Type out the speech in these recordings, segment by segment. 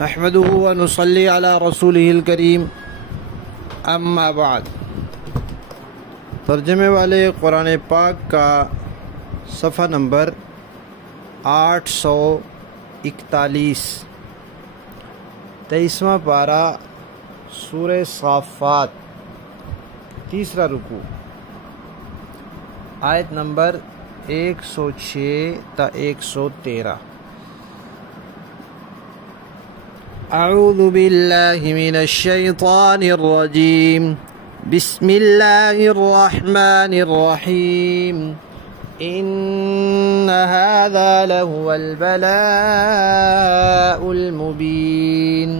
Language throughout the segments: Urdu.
نحمده ونصلي على رسوله الکریم اما بعد۔ ترجمے والے قرآن پاک کا صفحہ نمبر 841، 23واں پارہ سورہ صافات، تیسرا رکوع، آیت نمبر 106 تا 113۔ اعوذ باللہ من الشیطان الرجیم، بسم اللہ الرحمن الرحیم۔ ان هذا لهو البلاء المبین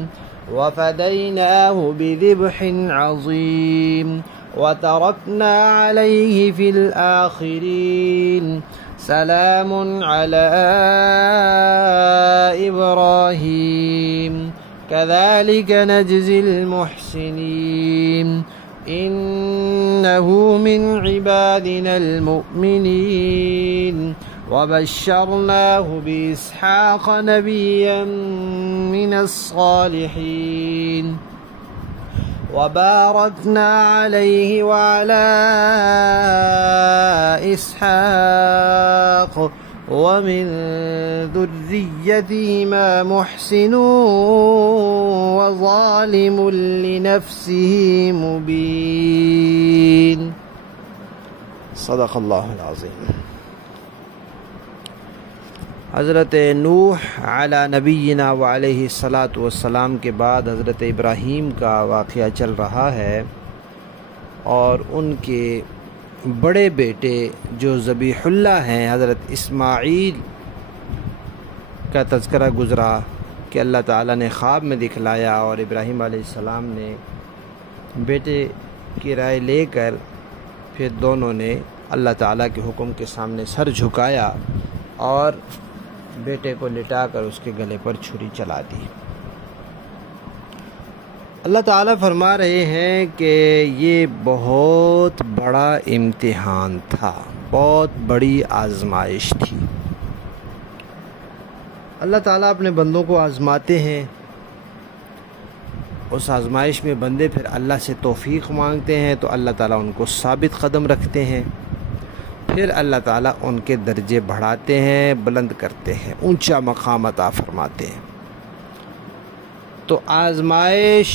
وفدیناہ بذبح عظیم وترکنا علیہ فی الآخرین سلام علی ابراہیم کذالک نجزی المحسنین انہ من عبادنا المؤمنین وبشرناہ باسحاق نبیا من الصالحین وباركنا عليه وعلى إسحاق ومن ذريتهما محسن وظالم لنفسه مبين۔ صدق اللہ العظیم۔ حضرت نوح علی نبینا وعلیہ الصلاۃ والسلام کے بعد حضرت ابراہیم کا واقعہ چل رہا ہے، اور ان کے بڑے بیٹے جو ذبیح اللہ ہیں حضرت اسماعیل کا تذکرہ گزرا کہ اللہ تعالیٰ نے خواب میں دکھلایا، اور ابراہیم علیہ السلام نے بیٹے کی رائے لے کر پھر دونوں نے اللہ تعالیٰ کے حکم کے سامنے سر جھکایا اور بیٹے کو لٹا کر اس کے گلے پر چھری چلا دی۔ اللہ تعالیٰ فرما رہے ہیں کہ یہ بہت بڑا امتحان تھا، بہت بڑی آزمائش تھی۔ اللہ تعالیٰ اپنے بندوں کو آزماتے ہیں، اس آزمائش میں بندے پھر اللہ سے توفیق مانگتے ہیں تو اللہ تعالیٰ ان کو ثابت قدم رکھتے ہیں، پھر اللہ تعالیٰ ان کے درجے بڑھاتے ہیں، بلند کرتے ہیں، اونچا مقام عطا فرماتے ہیں۔ تو آزمائش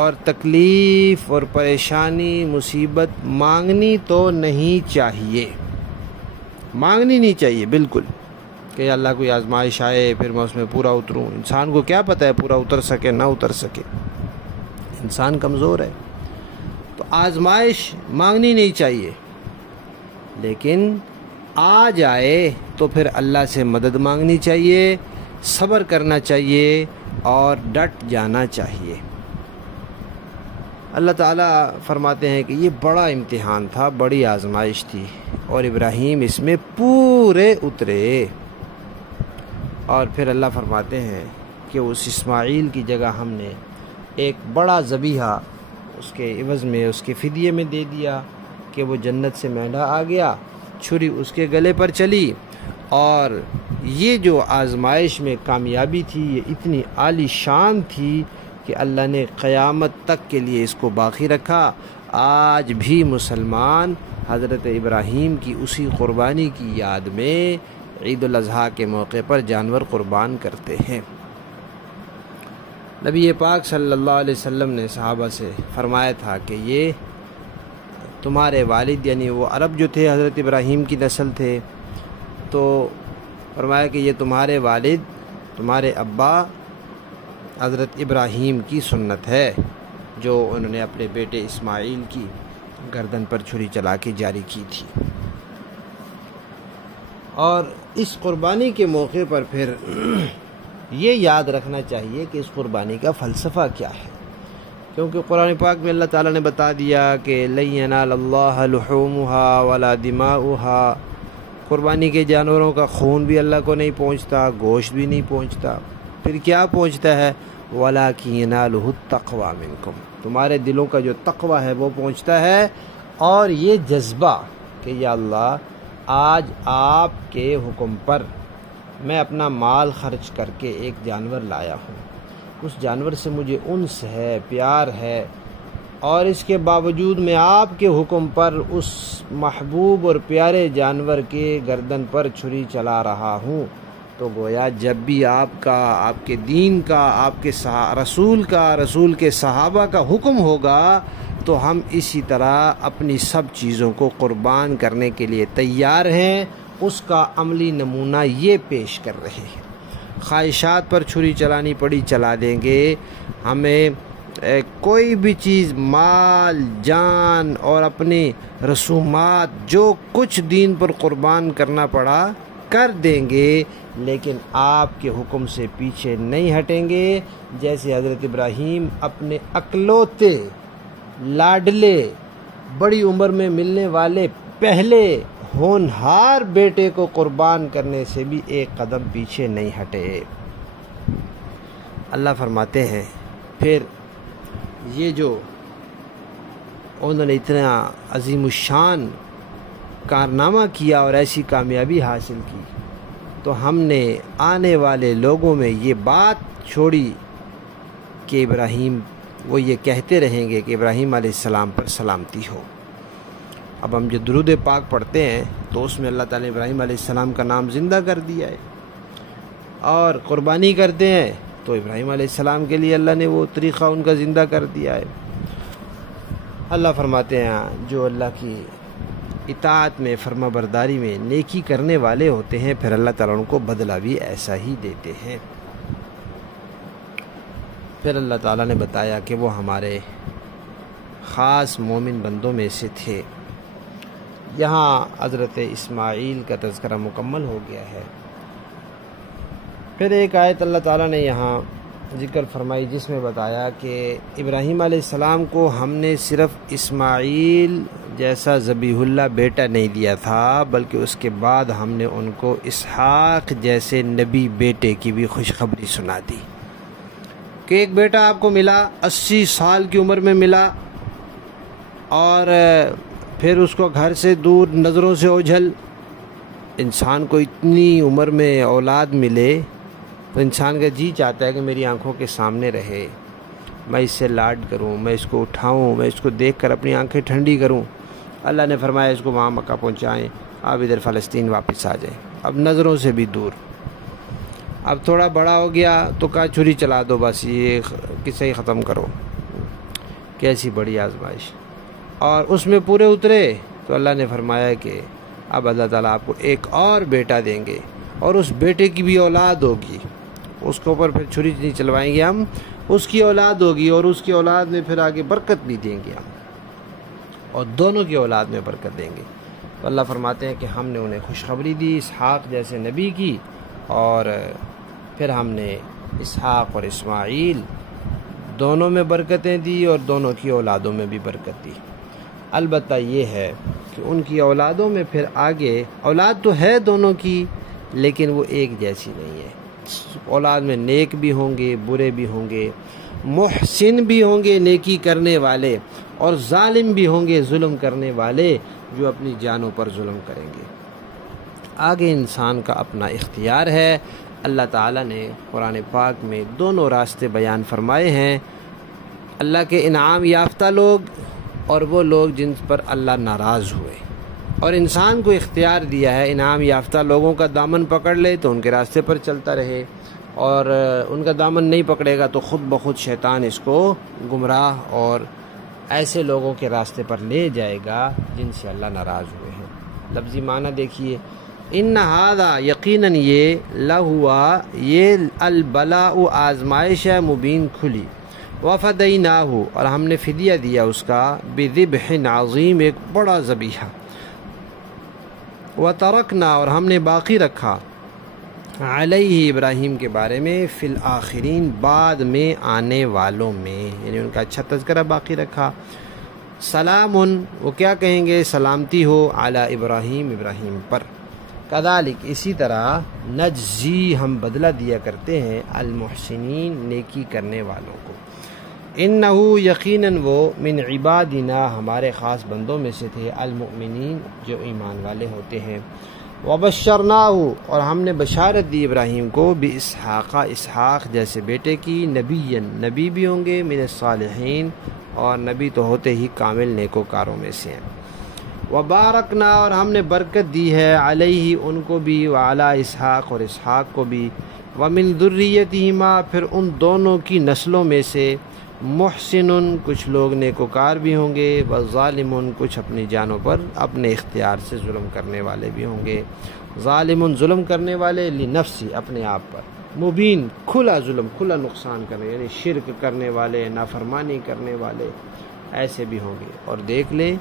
اور تکلیف اور پریشانی مصیبت مانگنی تو نہیں چاہیے، مانگنی نہیں چاہیے بالکل، کہ اللہ کوئی آزمائش آئے پھر میں اس میں پورا اتروں۔ انسان کو کیا پتہ ہے پورا اتر سکے نہ اتر سکے، انسان کمزور ہے، تو آزمائش مانگنی نہیں چاہیے، لیکن آ جائے تو پھر اللہ سے مدد مانگنی چاہیے، صبر کرنا چاہیے اور ڈٹ جانا چاہیے۔ اللہ تعالیٰ فرماتے ہیں کہ یہ بڑا امتحان تھا، بڑی آزمائش تھی، اور ابراہیم اس میں پورے اترے۔ اور پھر اللہ فرماتے ہیں کہ اس اسماعیل کی جگہ ہم نے ایک بڑا ذبیحہ اس کے عوض میں، اس کے فدیے میں دے دیا کہ وہ جنت سے مینڈھا آ گیا، چھری اس کے گلے پر چلی، اور یہ جو آزمائش میں کامیابی تھی یہ اتنی عالی شان تھی کہ اللہ نے قیامت تک کے لیے اس کو باقی رکھا۔ آج بھی مسلمان حضرت ابراہیم کی اسی قربانی کی یاد میں عید الاضحیٰ کے موقع پر جانور قربان کرتے ہیں۔ نبی پاک صلی اللہ علیہ وسلم نے صحابہ سے فرمایا تھا کہ یہ تمہارے والد، یعنی وہ عرب جو تھے حضرت ابراہیم کی نسل تھے، تو فرمایا کہ یہ تمہارے والد، تمہارے ابا حضرت ابراہیم کی سنت ہے جو انہوں نے اپنے بیٹے اسماعیل کی گردن پر چھری چلا کے جاری کی تھی۔ اور اس قربانی کے موقع پر پھر یہ یاد رکھنا چاہیے کہ اس قربانی کا فلسفہ کیا ہے، کیونکہ قرآن پاک میں اللہ تعالیٰ نے بتا دیا کہ لن ینال اللہ لحومها ولا دماؤها، قربانی کے جانوروں کا خون بھی اللہ کو نہیں پہنچتا، گوشت بھی نہیں پہنچتا، پھر کیا پہنچتا ہے؟ وَلَكِنْ يَنَالُهُ التَّقْوَى مِنْكُمْ، تمہارے دلوں کا جو تقوی ہے وہ پہنچتا ہے، اور یہ جذبہ کہ یا اللہ آج آپ کے حکم پر میں اپنا مال خرچ کر کے ایک جانور لایا ہوں، اس جانور سے مجھے انس ہے، پیار ہے، اور اس کے باوجود میں آپ کے حکم پر اس محبوب اور پیارے جانور کے گردن پر چھری چلا رہا ہوں، تو گویا جب بھی آپ کا، آپ کے دین کا، آپ کے رسول کے صحابہ کا حکم ہوگا تو ہم اسی طرح اپنی سب چیزوں کو قربان کرنے کے لیے تیار ہیں۔ اس کا عملی نمونہ یہ پیش کر رہے ہیں۔ خواہشات پر چھری چلانی پڑی چلا دیں گے، ہمیں کوئی بھی چیز، مال، جان اور اپنی رسومات، جو کچھ دین پر قربان کرنا پڑا کر دیں گے، لیکن آپ کے حکم سے پیچھے نہیں ہٹیں گے۔ جیسے حضرت ابراہیم اپنے اکلوتے لاڈلے، بڑی عمر میں ملنے والے پہلے ہونہار بیٹے کو قربان کرنے سے بھی ایک قدم پیچھے نہیں ہٹے۔ اللہ فرماتے ہیں پھر یہ جو انہوں نے اتنا عظیم الشان کارنامہ کیا اور ایسی کامیابی حاصل کی، تو ہم نے آنے والے لوگوں میں یہ بات چھوڑی کہ ابراہیم، وہ یہ کہتے رہیں گے کہ ابراہیم علیہ السلام پر سلامتی ہو۔ اب ہم جو درود پاک پڑھتے ہیں تو اس میں اللہ تعالیٰ نے ابراہیم علیہ السلام کا نام زندہ کر دیا ہے، اور قربانی کرتے ہیں تو ابراہیم علیہ السلام کے لیے اللہ نے وہ طریقہ ان کا زندہ کر دیا ہے۔ اللہ فرماتے ہیں جو اللہ کی اطاعت میں، فرما برداری میں نیکی کرنے والے ہوتے ہیں، پھر اللہ تعالیٰ ان کو بدلہ بھی ایسا ہی دیتے ہیں۔ پھر اللہ تعالیٰ نے بتایا کہ وہ ہمارے خاص مومن بندوں میں سے تھے۔ یہاں حضرت اسماعیل کا تذکرہ مکمل ہو گیا ہے۔ پھر ایک آیت اللہ تعالیٰ نے یہاں ذکر فرمائی جس میں بتایا کہ ابراہیم علیہ السلام کو ہم نے صرف اسماعیل جیسا ذبیح اللہ بیٹا نہیں دیا تھا، بلکہ اس کے بعد ہم نے ان کو اسحاق جیسے نبی بیٹے کی بھی خوشخبری سنا دی کہ ایک بیٹا آپ کو ملا، 80 سال کی عمر میں ملا، اور پھر اس کو گھر سے دور، نظروں سے اوجھل۔ انسان کو اتنی عمر میں اولاد ملے تو انسان کا جی چاہتا ہے کہ میری آنکھوں کے سامنے رہے، میں اس سے لاڈ کروں، میں اس کو اٹھاؤں، میں اس کو دیکھ کر اپنی آنکھیں ٹھنڈی کروں۔ اللہ نے فرمایا اس کو وہاں مکہ پہنچائیں، آپ ادھر فلسطین واپس آ جائیں، اب نظروں سے بھی دور۔ اب تھوڑا بڑا ہو گیا تو کہا چھری چلا دو، بس یہ قصہ ہی ختم کرو۔ کیسی بڑی آزمائش! اور اس میں پورے اترے تو اللہ نے فرمایا کہ اب اللہ تعالیٰ آپ کو ایک اور بیٹا دیں گے، اور اس بیٹے کی بھی اولاد ہوگی، اس کے اوپر پھر چھری نہیں چلوائیں گے ہم، اس کی اولاد ہوگی، اور اس کی اولاد میں پھر آگے برکت بھی دیں گے ہم، اور دونوں کی اولاد میں برکت دیں گے۔ تو اللہ فرماتے ہیں کہ ہم نے انہیں خوشخبری دی اسحاق جیسے نبی کی، اور پھر ہم نے اسحاق اور اسماعیل دونوں میں برکتیں دی، اور دونوں کی اولادوں میں بھی برکت دی۔ البتہ یہ ہے کہ ان کی اولادوں میں پھر آگے، اولاد تو ہے دونوں کی لیکن وہ ایک جیسی نہیں ہے۔ اولاد میں نیک بھی ہوں گے، برے بھی ہوں گے، محسن بھی ہوں گے نیکی کرنے والے، اور ظالم بھی ہوں گے ظلم کرنے والے جو اپنی جانوں پر ظلم کریں گے۔ آگے انسان کا اپنا اختیار ہے۔ اللہ تعالیٰ نے قرآن پاک میں دونوں راستے بیان فرمائے ہیں، اللہ کے انعام یافتہ لوگ اور وہ لوگ جن پر اللہ ناراض ہوئے، اور انسان کو اختیار دیا ہے انعام یافتہ لوگوں کا دامن پکڑ لے تو ان کے راستے پر چلتا رہے، اور ان کا دامن نہیں پکڑے گا تو خود بخود شیطان اس کو گمراہ اور ایسے لوگوں کے راستے پر لے جائے گا جن سے اللہ ناراض ہوئے ہیں۔ لفظی معنی دیکھیے، ان ھذا یقیناً یہ لہوا، یہ البلاء آزمائش ہے مبین کھلی، وفدیناہ اور ہم نے فدیہ دیا اس کا، بذبح عظیم ایک بڑا ذبیحہ، وترکنا اور ہم نے باقی رکھا، علیہ ابراہیم کے بارے میں، فی الآخرین بعد میں آنے والوں میں، یعنی ان کا اچھا تذکرہ باقی رکھا۔ سلام، وہ کیا کہیں گے؟ سلامتی ہو، علی ابراہیم، ابراہیم پر۔ کذالک اسی طرح، نجزی ہم بدلہ دیا کرتے ہیں، المحسنین نیکی کرنے والوں کو۔ انہو یقیناً وہ، من عبادنا ہمارے خاص بندوں میں سے تھے، المؤمنین جو ایمان والے ہوتے ہیں۔ وبشرناہ، اور ہم نے بشارت دی ابراہیم کو باسحاق، اسحاق جیسے بیٹے کی، نبی بھی ہوں گے، من الصالحین، اور نبی تو ہوتے ہی کامل نیکوکاروں میں سے ہیں۔ وبارکنا، اور ہم نے برکت دی ہے علیہ ان کو بھی، وعلی اسحاق، اور اسحاق کو بھی، ومن ذریتہما، پھر ان دونوں کی نسلوں میں سے، محسن، کچھ لوگ نیکوکار بھی ہوں گے، وظالم، کچھ اپنی جانوں پر اپنے اختیار سے ظلم کرنے والے بھی ہوں گے، ظالم ظلم کرنے والے، لنفسی اپنے آپ پر، مبین کھلا ظلم، کھلا نقصان کرنے، یعنی شرک کرنے والے، نافرمانی کرنے والے، ایسے بھی ہوں گے۔ اور دیکھ لیں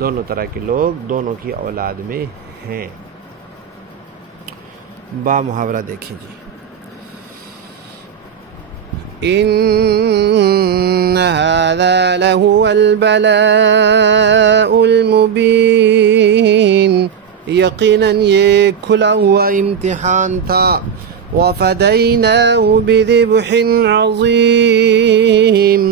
دونوں طرح کے لوگ دونوں کی اولاد میں ہیں۔ با محاورہ دیکھیں جی، ان هذا لهو البلاء المبین، یقیناً یہ کھلا ہوا امتحان تھا، وفدیناہ بذبح عظیم،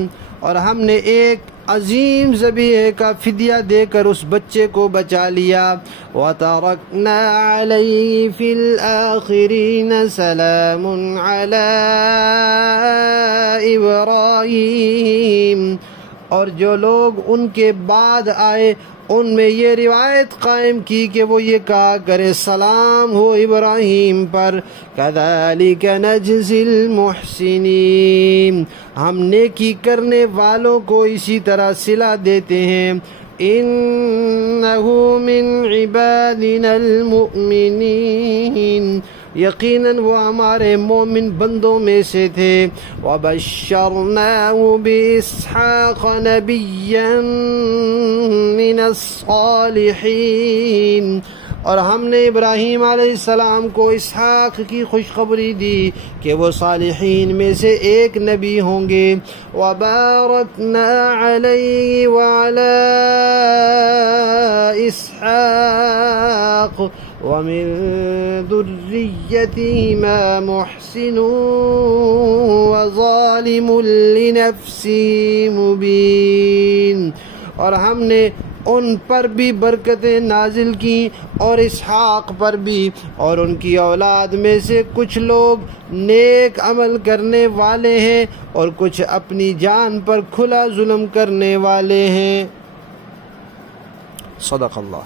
اور ہم نے ایک عظیم ذبیحے کا فدیہ دے کر اس بچے کو بچا لیا، وَتَرَكْنَا عَلَيْهِ فِي الْآخِرِينَ سَلَامٌ عَلَىٰ إِبْرَاهِيمَ، اور جو لوگ ان کے بعد آئے ان میں یہ روایت قائم کی کہ وہ یہ کہا کرے سلام ہو ابراہیم پر، كَذَلِكَ نَجْزِي الْمُحْسِنِينَ، ہم نیکی کرنے والوں کو اسی طرح صلہ دیتے ہیں، إِنَّهُ مِنْ عِبَادِنَا الْمُؤْمِنِينَ، یقیناً وہ ہمارے مومن بندوں میں سے تھے، وَبَشَّرْنَاهُ بِإِسْحَاقَ نَبِيًّا مِنَ الصَّالِحِينَ، اور ہم نے ابراہیم علیہ السلام کو اسحاق کی خوشخبری دی کہ وہ صالحین میں سے ایک نبی ہوں گے، وَبَارَكْنَا عَلَيْهِ وَعَلَى إِسْحَاقَ وَمِن ذُرِّيَّتِهِمَا مُحْسِنٌ وَظَالِمٌ لِنَفْسِهِ مُبِينٌ، اور ہم نے ان پر بھی برکتیں نازل کی اور اسحاق پر بھی، اور ان کی اولاد میں سے کچھ لوگ نیک عمل کرنے والے ہیں اور کچھ اپنی جان پر کھلا ظلم کرنے والے ہیں۔ صدق اللہ۔